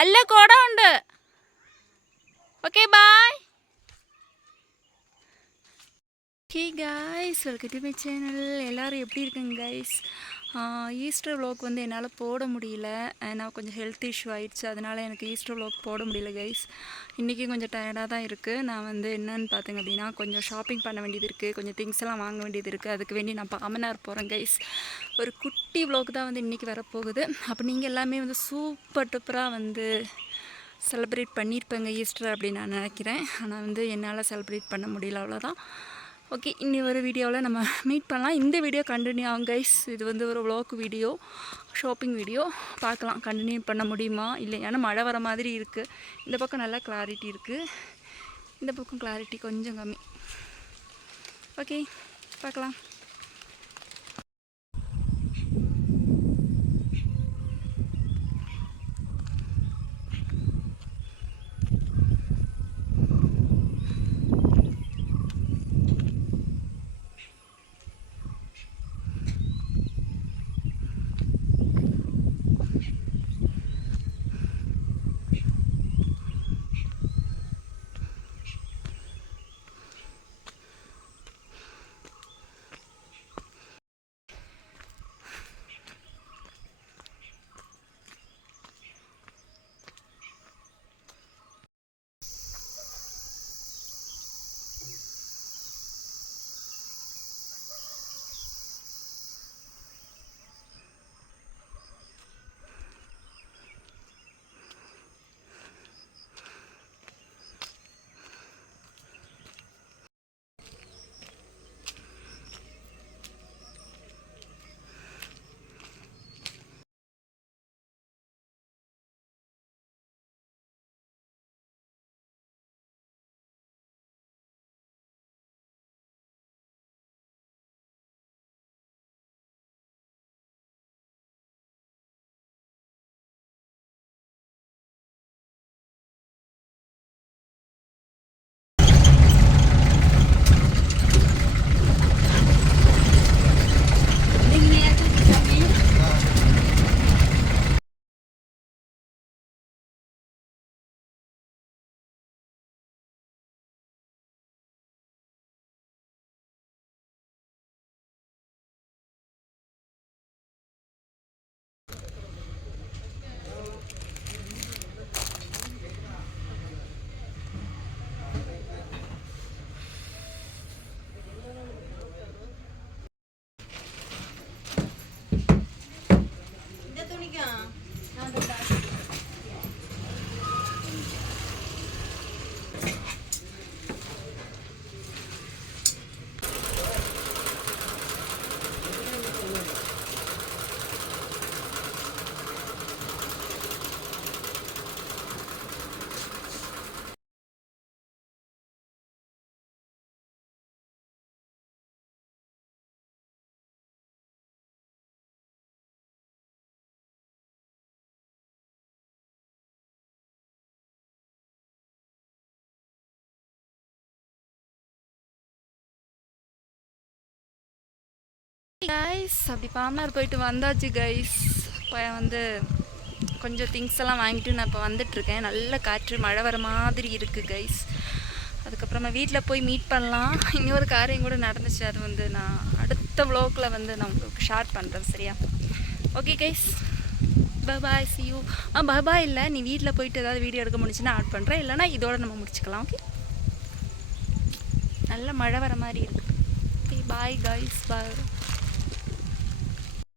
അല്ല കുട ഉണ്ട്. Okay bye. Hey guys, welcome to my channel. எல்லோரும் எப்படி இருக்குங்க கைஸ்? ஈஸ்டர் வ்ளாக் வந்து என்னால் போட முடியல. நான் கொஞ்சம் ஹெல்த் இஷ்யூ ஆகிடுச்சு, அதனால் எனக்கு ஈஸ்டர் வ்ளாக் போட முடியல கைஸ். இன்றைக்கி கொஞ்சம் டயர்டாக தான் இருக்குது. நான் வந்து என்னென்னு பார்த்தேங்க அப்படின்னா, கொஞ்சம் ஷாப்பிங் பண்ண வேண்டியது இருக்குது, கொஞ்சம் திங்ஸ் எல்லாம் வாங்க வேண்டியது இருக்குது. அதுக்கு வேண்டி நான் பாமனார் போகிறேன் கைஸ். ஒரு குட்டி வ்ளாக் தான் வந்து இன்றைக்கி வரப்போகுது. அப்போ நீங்கள் எல்லாமே வந்து சூப்பர் டூப்பராக வந்து செலிப்ரேட் பண்ணியிருப்பேங்க ஈஸ்டர் அப்படின்னு நான் நினைக்கிறேன். ஆனால் வந்து என்னால் செலிப்ரேட் பண்ண முடியல, அவ்வளோதான். ஓகே, இன்னி ஒரு வீடியோவில் நம்ம மீட் பண்ணலாம். இந்த வீடியோ கண்டினியூ ஆகும் கைஸ். இது வந்து ஒரு வ்ளாக் வீடியோ, ஷாப்பிங் வீடியோ. பார்க்கலாம் கண்டினியூ பண்ண முடியுமா இல்லை. ஏன்னா மழை வர மாதிரி இருக்குது. இந்த பக்கம் நல்லா கிளாரிட்டி இருக்குது, இந்த பக்கம் கிளாரிட்டி கொஞ்சம் கம்மி. ஓகே, பார்க்கலாம். கைஸ், அப்படி பாமனார் போயிட்டு வந்தாச்சு கைஸ். இப்போ வந்து கொஞ்சம் திங்ஸ் எல்லாம் வாங்கிட்டு நான் இப்போ வந்துட்டுருக்கேன். நல்ல காற்று, மழை வர மாதிரி இருக்குது கைஸ். அதுக்கப்புறமா வீட்டில் போய் மீட் பண்ணலாம். இன்னொரு காரியம் கூட நடந்துச்சு, அது வந்து நான் அடுத்த வ்ளாகில் வந்து நான் உங்களுக்கு ஷேர் பண்ணுறேன், சரியா? Okay guys, bye, see you. Bye இல்லை, நீ வீட்டில் போயிட்டு ஏதாவது வீடியோ எடுக்க முடிச்சுன்னா ஆட் பண்ணுறேன், இல்லைனா இதோட நம்ம முடிச்சுக்கலாம். ஓகே, நல்ல மழை வர மாதிரி இருக்குது. ஓகே, பாய் கைஸ், பாய்.